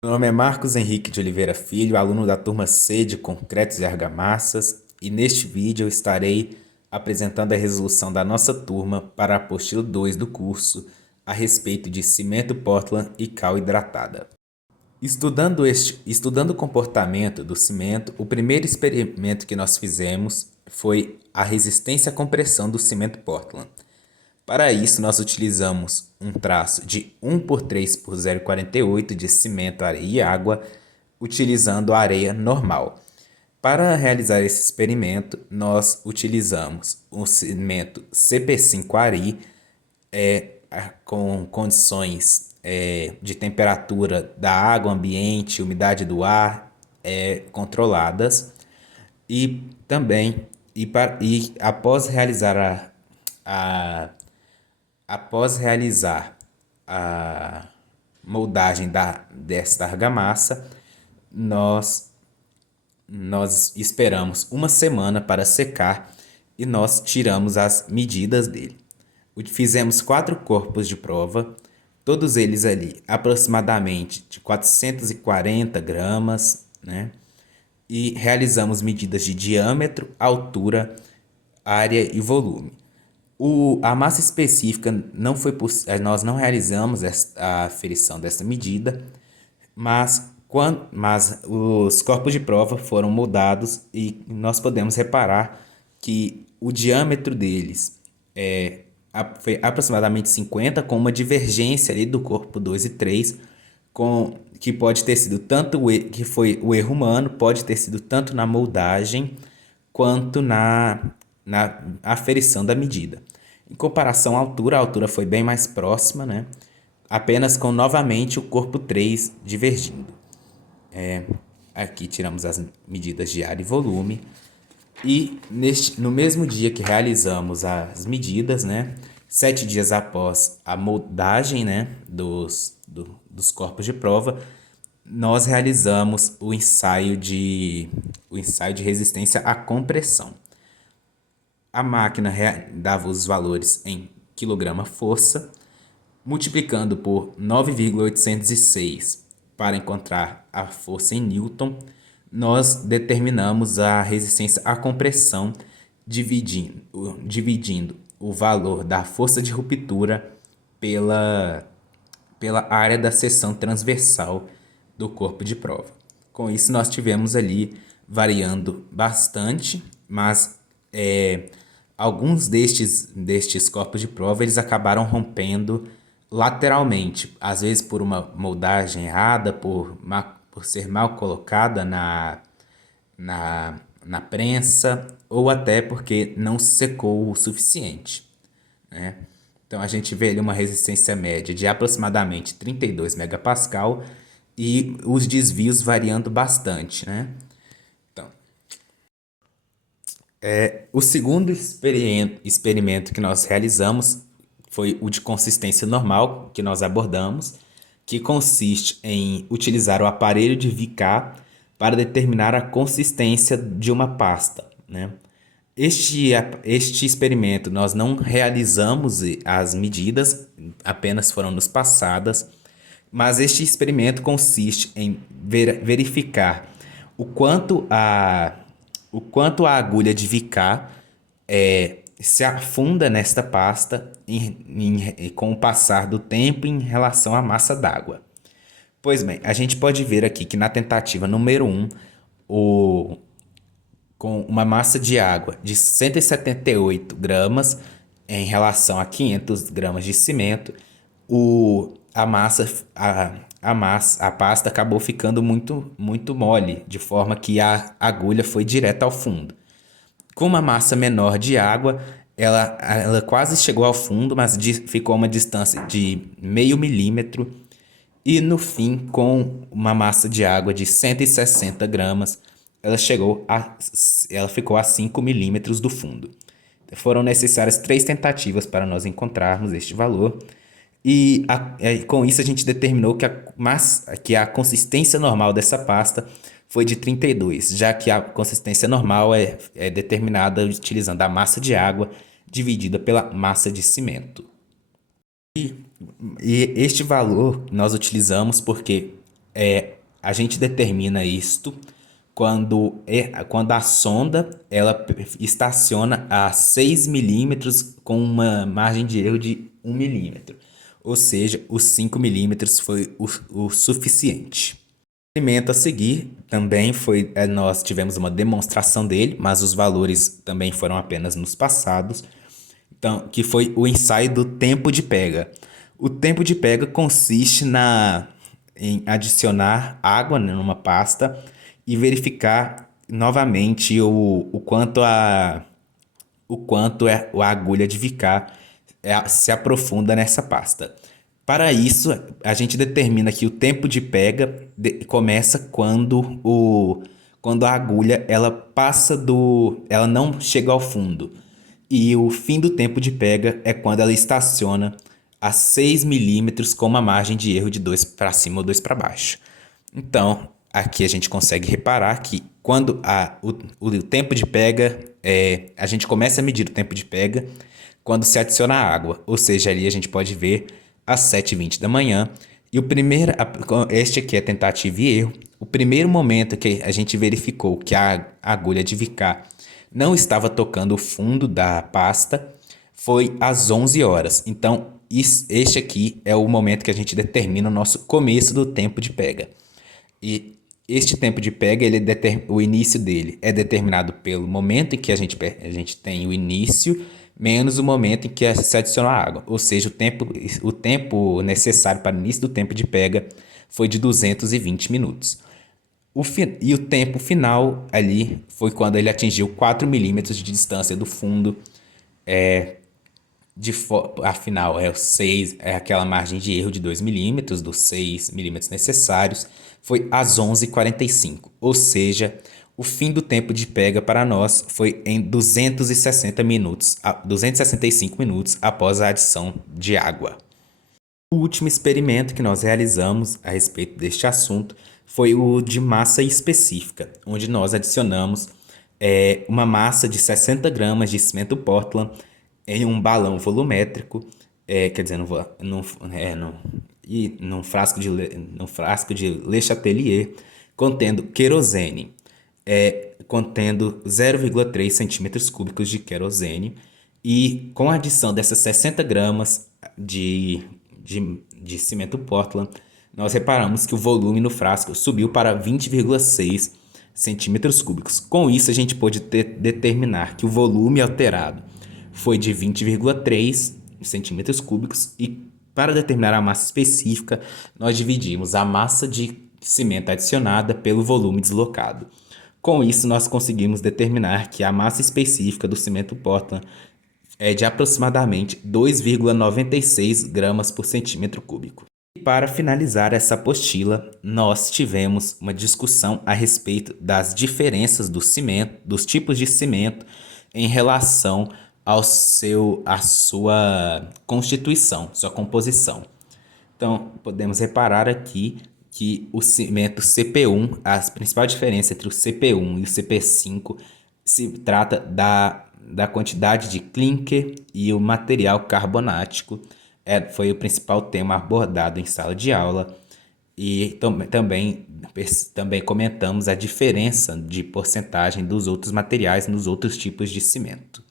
Meu nome é Marcos Henrique de Oliveira Filho, aluno da turma C de Concretos e Argamassas, e neste vídeo eu estarei apresentando a resolução da nossa turma para a apostila 2 do curso a respeito de cimento Portland e cal hidratada. Estudando o comportamento do cimento, o primeiro experimento que nós fizemos foi a resistência à compressão do cimento Portland. Para isso, nós utilizamos um traço de 1 por 3 por 0,48 de cimento, areia e água, utilizando a areia normal. Para realizar esse experimento, nós utilizamos o cimento CP5 Ari, com condições de temperatura da água ambiente, umidade do ar controladas, e também após realizar após realizar a moldagem desta argamassa, nós, nós esperamos uma semana para secar e nós tiramos as medidas dele. Fizemos 4 corpos de prova, todos eles ali aproximadamente de 440 gramas, né? E realizamos medidas de diâmetro, altura, área e volume. A massa específica não foi nós não realizamos a aferição dessa medida, mas os corpos de prova foram moldados e nós podemos reparar que o diâmetro deles foi aproximadamente 50, com uma divergência ali do corpo 2 e 3, que pode ter sido tanto que foi o erro humano, pode ter sido tanto na moldagem quanto na aferição da medida. Em comparação à altura, a altura foi bem mais próxima, né? Apenas com novamente o corpo 3 divergindo. Aqui tiramos as medidas de área e volume. E no mesmo dia que realizamos as medidas, né? 7 dias após a moldagem, né? Dos corpos de prova, nós realizamos o ensaio de resistência à compressão. A máquina dava os valores em quilograma-força, multiplicando por 9,806 para encontrar a força em Newton. Nós determinamos a resistência à compressão dividindo o valor da força de ruptura pela área da seção transversal do corpo de prova. Com isso, nós tivemos ali variando bastante, mas alguns destes corpos de prova eles acabaram rompendo lateralmente, às vezes por uma moldagem errada, por ser mal colocada na prensa, ou até porque não secou o suficiente, né? Então a gente vê ali uma resistência média de aproximadamente 32 megapascal e os desvios variando bastante, né? Então, o segundo experimento que nós realizamos foi o de consistência normal, que nós abordamos, que consiste em utilizar o aparelho de Vicat para determinar a consistência de uma pasta, né? Este experimento nós não realizamos as medidas, apenas foram nos passadas, mas este experimento consiste em verificar o quanto a agulha de Vicat se afunda nesta pasta com o passar do tempo em relação à massa d'água. Pois bem, a gente pode ver aqui que na tentativa número 1, com uma massa de água de 178 gramas em relação a 500 gramas de cimento, a pasta acabou ficando muito mole, de forma que a agulha foi direto ao fundo. Com uma massa menor de água, ela quase chegou ao fundo, mas ficou a uma distância de meio milímetro. E no fim, com uma massa de água de 160 gramas, ela ficou a 5 milímetros do fundo. Foram necessárias 3 tentativas para nós encontrarmos este valor. E com isso a gente determinou que a consistência normal dessa pasta foi de 32, já que a consistência normal é determinada utilizando a massa de água dividida pela massa de cimento. E este valor nós utilizamos porque A gente determina isto quando a sonda ela estaciona a 6 milímetros com uma margem de erro de 1 milímetro. Ou seja, os 5 milímetros foi o suficiente. O experimento a seguir também foi, nós tivemos uma demonstração dele, mas os valores também foram apenas nos passados. Então, que foi o ensaio do tempo de pega. O tempo de pega consiste em adicionar água, né, numa pasta e verificar novamente o quanto a agulha de Vicar se aprofunda nessa pasta. Para isso, a gente determina que o tempo de pega começa quando a agulha ela não chega ao fundo. E o fim do tempo de pega é quando ela estaciona a 6 milímetros com uma margem de erro de 2 para cima ou 2 para baixo. Então, aqui a gente consegue reparar que quando o tempo de pega, a gente começa a medir o tempo de pega quando se adiciona a água. Ou seja, ali a gente pode ver às 7h20 da manhã. E este aqui é tentativa e erro. O primeiro momento que a gente verificou que a agulha de Vicar não estava tocando o fundo da pasta foi às 11 horas. Então, este aqui é o momento que a gente determina o nosso começo do tempo de pega. E este tempo de pega, o início dele é determinado pelo momento em que a gente tem o início menos o momento em que se adiciona a água. Ou seja, o tempo necessário para o início do tempo de pega foi de 220 minutos. E o tempo final ali foi quando ele atingiu 4 milímetros de distância do fundo. Afinal, é aquela margem de erro de 2 milímetros, dos 6 milímetros necessários, foi às 11h45. Ou seja, o fim do tempo de pega para nós foi em 265 minutos após a adição de água. O último experimento que nós realizamos a respeito deste assunto foi o de massa específica, onde nós adicionamos uma massa de 60 gramas de cimento Portland em um balão volumétrico, quer dizer, num frasco de Le Chatelier, contendo querosene, contendo 0,3 centímetros cúbicos de querosene, e com a adição dessas 60 gramas de cimento Portland, nós reparamos que o volume no frasco subiu para 20,6 centímetros cúbicos. Com isso, a gente pôde determinar que o volume alterado foi de 20,3 centímetros cúbicos e para determinar a massa específica, nós dividimos a massa de cimento adicionada pelo volume deslocado. Com isso, nós conseguimos determinar que a massa específica do cimento Portland é de aproximadamente 2,96 gramas por centímetro cúbico. E para finalizar essa apostila, nós tivemos uma discussão a respeito das diferenças dos tipos de cimento em relação à sua constituição, sua composição. Então, podemos reparar aqui que o cimento CP1, a principal diferença entre o CP1 e o CP5 se trata da quantidade de clinker e o material carbonático. Foi o principal tema abordado em sala de aula. E também comentamos a diferença de porcentagem dos outros materiais nos outros tipos de cimento.